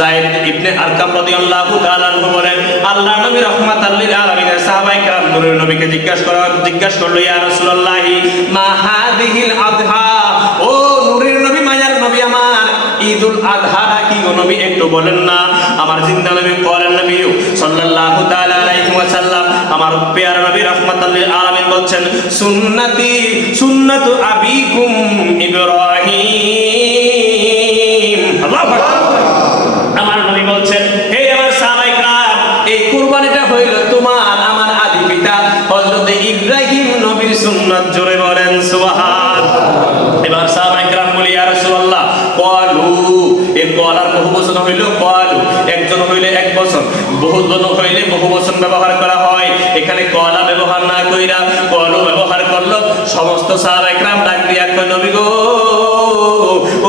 যায়েদ ইবনে আরকাম রাদিয়াল্লাহু তাআলা আনহু বলেন, আল্লাহ নবী রাহমাতাল লিল আলামিনের সাহাবায়ে কেরাম নূরের নবীকে জিজ্ঞাসা করলো, ইয়া রাসূলুল্লাহ মা হাযিহিল আযহা, ও নূরের নবী, মায়ার নবী আমার, ঈদুল আযহা কি গো নবী, একটু বলেন না। আমার জিন্দা নবী বলেন, নবী সাল্লাল্লাহু তাআলা আলাইহি ওয়াসাল্লাম, আমার প্যারা নবী রাহমাতাল লিল আলামিন বলছেন, সুন্নতি সুন্নাতু আবিকুম ইব্রাহিম। আল্লাহু আকবার। আমার নবী বলছেন, হে আমার সাহাবায়ে কেরাম, এই কুরবানিটা হইল তোমার আমার আদি পিতা হযরত ইব্রাহিম নবীর সুন্নাত। জোরে বলেন সুবহানাল্লাহ। এবার সাহাবায়ে কেরাম বলি, ইয়া রাসূলুল্লাহ, ক্বালু, এই ক্বালার বহু বচন হইল ক্বালু, একজন হইলে এক বচন, বহুজন হইলে বহু বচন ব্যবহার করা হয়। এখানে ক্বালা ব্যবহার না কইরা ক্বালু ব্যবহার করলো। সমস্ত সাহাবায়ে কেরাম ডাক দিয়া কয়, নবী গো,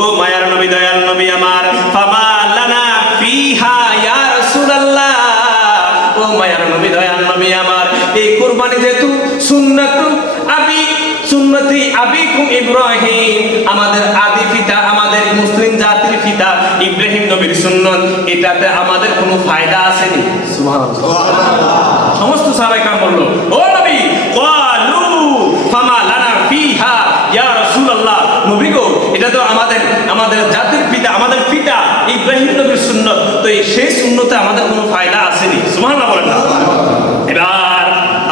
ও মায়ার নবী, দয়াল নবী আমার, ফামা লানা ফিহা ইয়া রাসূলুল্লাহ, ও মায়ার নবী, দয়াল নবী আমার, এই কুরবানি যেহেতু সুন্নতি আবিকুম ইব্রাহিম, আমাদের আদি পিতা, আমাদের মুসলিম জাতির পিতা ইব্রাহিম নবীর সুন্নত, এটাতে আমাদের কোনো ফায়দা আসেনি? সুবহানাল্লাহ। সমস্ত সাহাবায়ে কেরাম বলল, ও নবী, ক্বালু ফামা লানা ফিহা ইয়া রাসূলুল্লাহ, নবী গো, এটা তো আমাদের জাতির পিতা, আমাদের পিতা ইব্রাহিম নবীর সুন্নত, তো সেই সুন্নতে আমাদের কোনো ফায়দা আসেনি? সুবহানাল্লাহ বলেন না। এবার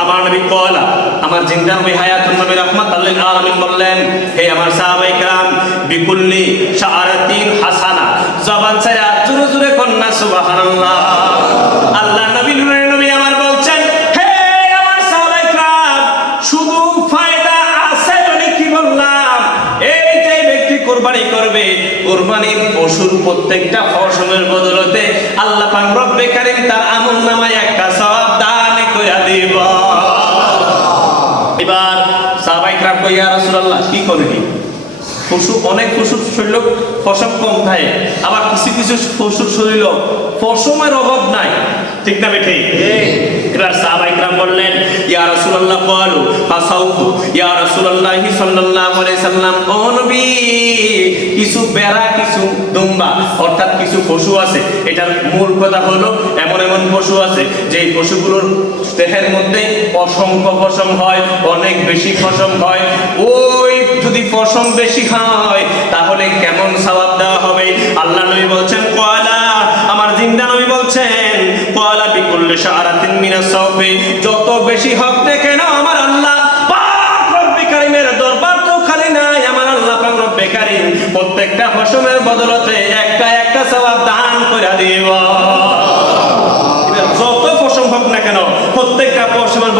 আমার নবী ক্বালা, আমার জিন্দা নবী হায়াতুন নবী রাহমাতাল লিল আলামিন বললেন, হে আমার সাহাবায়ে কেরাম, বিকুল্লি শাআরাতিন হাসানা, জবান ছাড়া জোরে জোরে কন্না সুবহানাল্লাহ। আল্লাহ নবী নূরের নবী আমার বলছেন, হে আমার সাহাবায়ে কেরাম, শুধু ফায়দা আছে বলে কি বললাম, এই যে ব্যক্তি কুরবানি করবে, কুরবানির পশুর প্রত্যেকটা ফসলের বদলতে আল্লাহ পাক রব্বে কারীম তার আমলনামায় একটা সওয়াব দান কইরা দিব। এবার সাহাবায়ে কেরাম কই, ইয়া রাসূলুল্লাহ, কি করবি? পশু, অনেক পশুর শরীর পশম কম থাকে, আবার কিছু কিছু পশুর শরীর পশমের অভাব নাই, ঠিক না বেঠে? এবার সাহাবায়ে কেরাম বললেন, ইয়া রাসূলুল্লাহ, ক্বালু ফাসাউফু ইয়া রাসূলুল্লাহ সাল্লাল্লাহু আলাইহি সাল্লাম, ও নবী, কিছু বেড়া, কিছু দুম্বা, অর্থাৎ কিছু পশু আছে। এটার মূল কথা হলো, এমন এমন পশু আছে যে পশুগুলোর দেহের মধ্যে অসংখ্য পশম হয়, অনেক বেশি পশম হয়। ওই যদি পশম বেশি হয় তাহলে কেমন সওয়াব দেওয়া হবে? আল্লাহ নবী বলছেন, ক্বালা, আমার জিন্দা নবী বলছেন, ক্বালা বিকুল্লি শাআরাতিন মিনাস সাওফি, যত বেশি হোক না কেন আমার আল্লাহ পাক রব্বে কারীমের দরবার তো খালি নাই, আমার আল্লাহ পাক রব্বে কারীম প্রত্যেকটা পশমের বদলতে একটা একটা সওয়াব দান কইরা দিব। যত পশম হোক না কেন, প্রত্যেকটা পশমের